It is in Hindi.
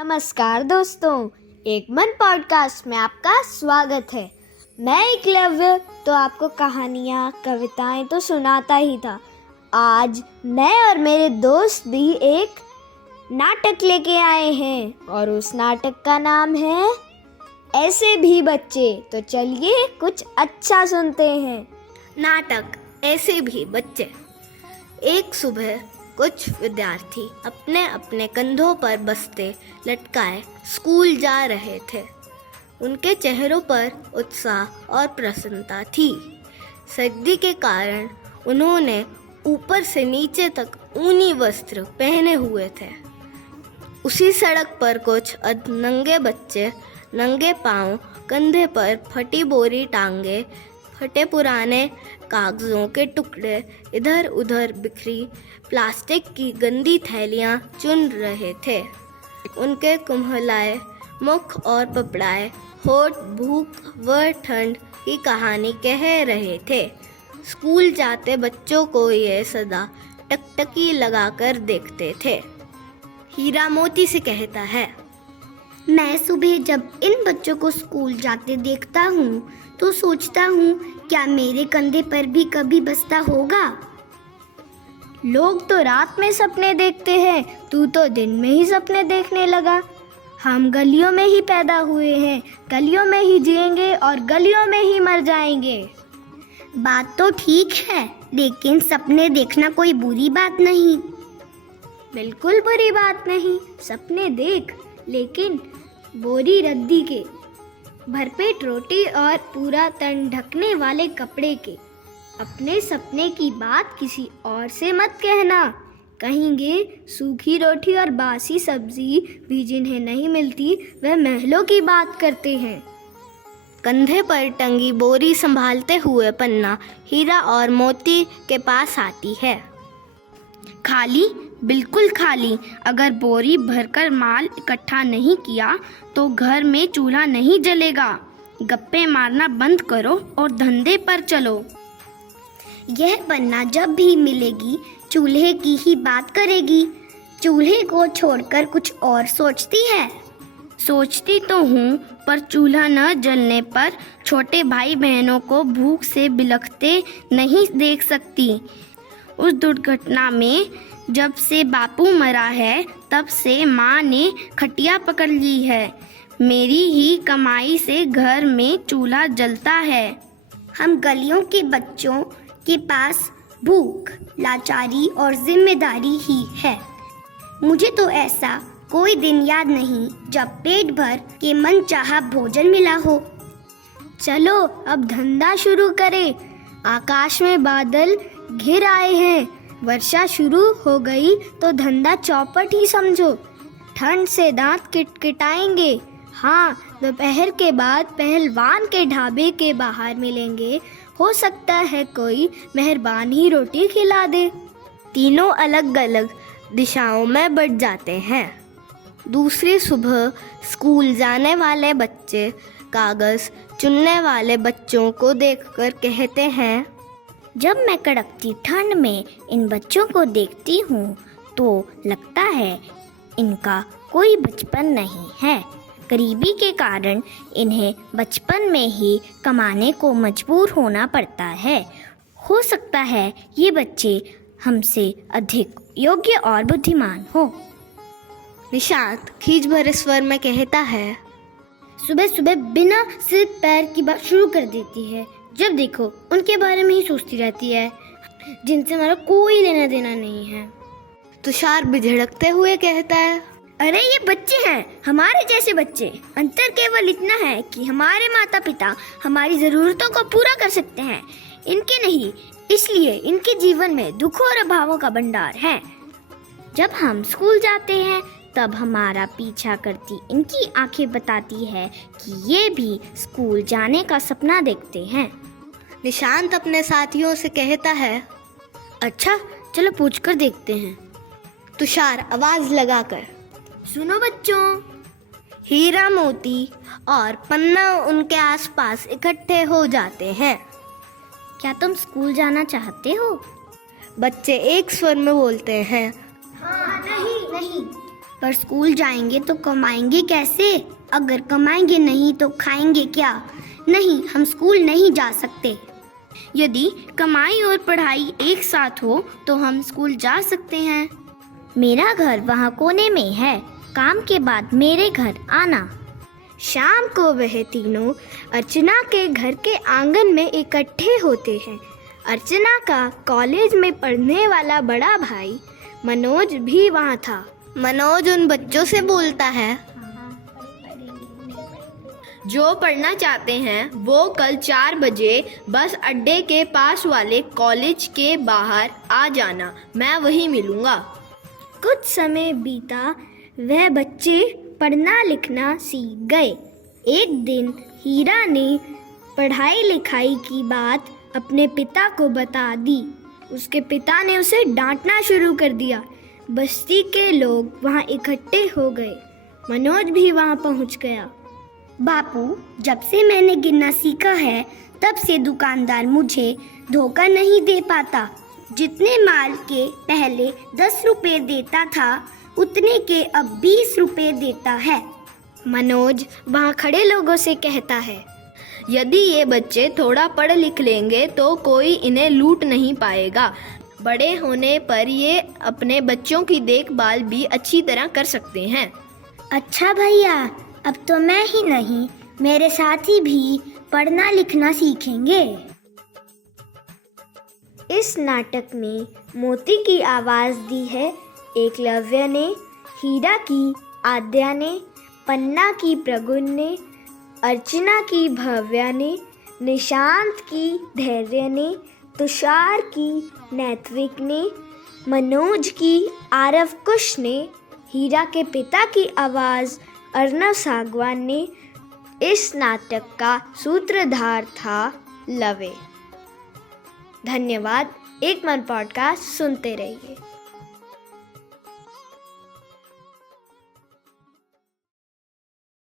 नमस्कार दोस्तों, एक मन पॉडकास्ट में आपका स्वागत है। मैं एकलव्य तो आपको कहानियाँ कविताएं तो सुनाता ही था। आज मैं और मेरे दोस्त भी एक नाटक लेके आए हैं और उस नाटक का नाम है ऐसे भी बच्चे। तो चलिए कुछ अच्छा सुनते हैं। नाटक ऐसे भी बच्चे। एक सुबह कुछ विद्यार्थी अपने अपने कंधों पर बस्ते लटकाए स्कूल जा रहे थे। उनके चेहरों पर उत्साह और प्रसन्नता थी। सर्दी के कारण उन्होंने ऊपर से नीचे तक ऊनी वस्त्र पहने हुए थे। उसी सड़क पर कुछ नंगे बच्चे नंगे पांव, कंधे पर फटी बोरी टांगे, फटे पुराने कागजों के टुकड़े, इधर उधर बिखरी प्लास्टिक की गंदी थैलियां चुन रहे थे। उनके कुम्हलाए मुख और पपड़ाए होठ भूख व ठंड की कहानी कह रहे थे। स्कूल जाते बच्चों को ये सदा टकटकी लगाकर देखते थे। हीरा मोती से कहता है, मैं सुबह जब इन बच्चों को स्कूल जाते देखता हूँ तो सोचता हूँ क्या मेरे कंधे पर भी कभी बस्ता होगा। लोग तो रात में सपने देखते हैं, तू तो दिन में ही सपने देखने लगा। हम गलियों में ही पैदा हुए हैं, गलियों में ही जिएंगे और गलियों में ही मर जाएंगे। बात तो ठीक है, लेकिन सपने देखना कोई बुरी बात नहीं। बिल्कुल बुरी बात नहीं, सपने देख, लेकिन बोरी रद्दी के, भरपेट रोटी और पूरा तन ढकने वाले कपड़े के। अपने सपने की बात किसी और से मत कहना। कहेंगे सूखी रोटी और बासी सब्जी भी जिन्हें नहीं मिलती वह महलों की बात करते हैं। कंधे पर टंगी बोरी संभालते हुए पन्ना हीरा और मोती के पास आती है। खाली, बिल्कुल खाली। अगर बोरी भरकर माल इकट्ठा नहीं किया तो घर में चूल्हा नहीं जलेगा। गप्पे मारना बंद करो और धंधे पर चलो। यह पन्ना जब भी मिलेगी चूल्हे की ही बात करेगी। चूल्हे को छोड़कर कुछ और सोचती है। सोचती तो हूँ, पर चूल्हा न जलने पर छोटे भाई बहनों को भूख से बिलखते नहीं देख सकती। उस दुर्घटना में जब से बापू मरा है तब से माँ ने खटिया पकड़ ली है। मेरी ही कमाई से घर में चूल्हा जलता है। हम गलियों के बच्चों के पास भूख, लाचारी और जिम्मेदारी ही है। मुझे तो ऐसा कोई दिन याद नहीं जब पेट भर के मनचाहा भोजन मिला हो। चलो अब धंधा शुरू करें। आकाश में बादल घिर आए हैं, वर्षा शुरू हो गई तो धंधा चौपट ही समझो। ठंड से दांत किटकिटाएंगे। हाँ, दोपहर के बाद पहलवान के ढाबे के बाहर मिलेंगे। हो सकता है कोई मेहरबान ही रोटी खिला दे। तीनों अलग अलग दिशाओं में बढ़ जाते हैं। दूसरी सुबह स्कूल जाने वाले बच्चे कागज चुनने वाले बच्चों को देखकर कहते हैं, जब मैं कड़कती ठंड में इन बच्चों को देखती हूँ तो लगता है इनका कोई बचपन नहीं है। गरीबी के कारण इन्हें बचपन में ही कमाने को मजबूर होना पड़ता है। हो सकता है ये बच्चे हमसे अधिक योग्य और बुद्धिमान हो। निशांत खींच भरे स्वर में कहता है, सुबह सुबह बिना सिर पैर की बात शुरू कर देती है। जब देखो उनके बारे में ही सोचती रहती है, जिनसे हमारा कोई लेना देना नहीं है। तुषार बिझड़कते हुए कहता है, अरे ये बच्चे हैं, हमारे जैसे बच्चे। अंतर केवल इतना है कि हमारे माता पिता हमारी ज़रूरतों को पूरा कर सकते हैं, इनके नहीं। इसलिए इनके जीवन में दुखों और अभावों का भंडार है। जब हम स्कूल जाते हैं तब हमारा पीछा करती इनकी आंखें बताती है कि ये भी स्कूल जाने का सपना देखते हैं। निशांत अपने साथियों से कहता है, अच्छा चलो पूछकर देखते हैं। तुषार आवाज लगाकर, सुनो बच्चों। हीरा मोती और पन्ना उनके आसपास इकट्ठे हो जाते हैं। क्या तुम स्कूल जाना चाहते हो? बच्चे एक स्वर में बोलते हैं, हाँ, नहीं। पर स्कूल जाएंगे तो कमाएंगे कैसे? अगर कमाएंगे नहीं तो खाएंगे क्या? नहीं, हम स्कूल नहीं जा सकते। यदि कमाई और पढ़ाई एक साथ हो तो हम स्कूल जा सकते हैं। मेरा घर वहाँ कोने में है, काम के बाद मेरे घर आना। शाम को वह तीनों अर्चना के घर के आंगन में इकट्ठे होते हैं। अर्चना का कॉलेज में पढ़ने वाला बड़ा भाई मनोज भी वहाँ था। मनोज उन बच्चों से बोलता है, जो पढ़ना चाहते हैं वो कल 4 बजे बस अड्डे के पास वाले कॉलेज के बाहर आ जाना, मैं वहीं मिलूंगा। कुछ समय बीता, वह बच्चे पढ़ना लिखना सीख गए। एक दिन हीरा ने पढ़ाई लिखाई की बात अपने पिता को बता दी। उसके पिता ने उसे डांटना शुरू कर दिया। बस्ती के लोग वहाँ इकट्ठे हो गए। मनोज भी वहाँ पहुँच गया। बापू, जब से मैंने गिनना सीखा है तब से दुकानदार मुझे धोखा नहीं दे पाता। जितने माल के पहले 10 रुपए देता था उतने के अब 20 रुपए देता है। मनोज वहाँ खड़े लोगों से कहता है, यदि ये बच्चे थोड़ा पढ़ लिख लेंगे तो कोई इन्हें लूट नहीं पाएगा। बड़े होने पर ये अपने बच्चों की देखभाल भी अच्छी तरह कर सकते हैं। अच्छा भैया, अब तो मैं ही नहीं, मेरे साथी भी पढ़ना लिखना सीखेंगे। इस नाटक में मोती की आवाज़ दी है एकलव्य ने, हीरा की आद्या ने, पन्ना की प्रगुण ने, अर्चना की भव्या ने, निशांत की धैर्य ने, तुषार की नैत्विक ने, मनोज की आरव कुश ने, हीरा के पिता की आवाज़ अर्नव सागवान ने। इस नाटक का सूत्रधार था लवे। धन्यवाद। एक मन पॉडकास्ट सुनते रहिए।